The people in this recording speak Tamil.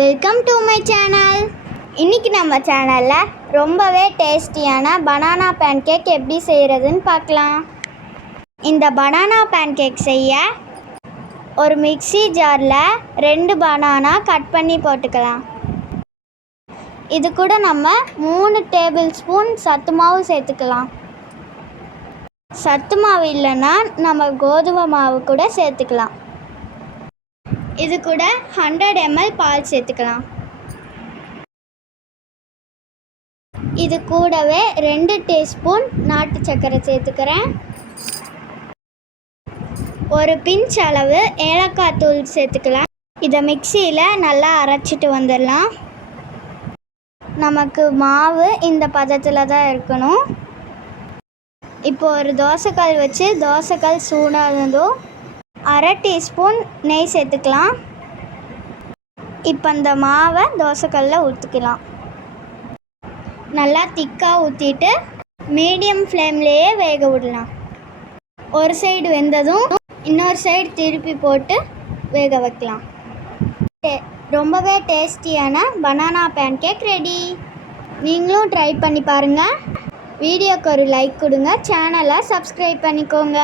Welcome to my channel. இன்றைக்கி நம்ம சேனலில் ரொம்பவே டேஸ்டியான பனானா பேன்கேக் எப்படி செய்கிறதுன்னு பார்க்கலாம். இந்த பனானா பேன்கேக் செய்ய ஒரு மிக்ஸி ஜாரில் 2 பனானா கட் பண்ணி போட்டுக்கலாம். இது கூட நம்ம 3 டேபிள் ஸ்பூன் சத்து மாவு சேர்த்துக்கலாம். சத்து மாவு இல்லைன்னா நம்ம கோதுமை மாவு கூட சேர்த்துக்கலாம். இது கூட 100 ml பால் சேர்த்துக்கலாம். இது கூடவே 2 டீஸ்பூன் நாட்டு சர்க்கரை சேர்த்துக்கிறேன். ஒரு பிஞ்ச் அளவு ஏலக்காய் தூள் சேர்த்துக்கலாம். இதை மிக்சியில் நல்லா அரைச்சிட்டு வந்துடலாம். நமக்கு மாவு இந்த பதத்தில் தான் இருக்கணும். இப்போ ஒரு தோசைக்கல் வச்சு தோசைக்கல் சூடானதும் 1/2 டீஸ்பூன் நெய் சேர்த்துக்கலாம். இப்போ அந்த மாவை தோசைக்கல்லில் ஊற்றிக்கலாம். நல்லா திக்காக ஊற்றிட்டு மீடியம் ஃப்ளேம்லேயே வேக விடலாம். ஒரு சைடு வெந்ததும் இன்னொரு சைடு திருப்பி போட்டு வேக வைக்கலாம். ரொம்பவே டேஸ்டியான பனானா பேன்கேக் ரெடி. நீங்களும் ட்ரை பண்ணி பாருங்கள். வீடியோக்கு ஒரு லைக் கொடுங்க. சேனலை சப்ஸ்கிரைப் பண்ணிக்கோங்க.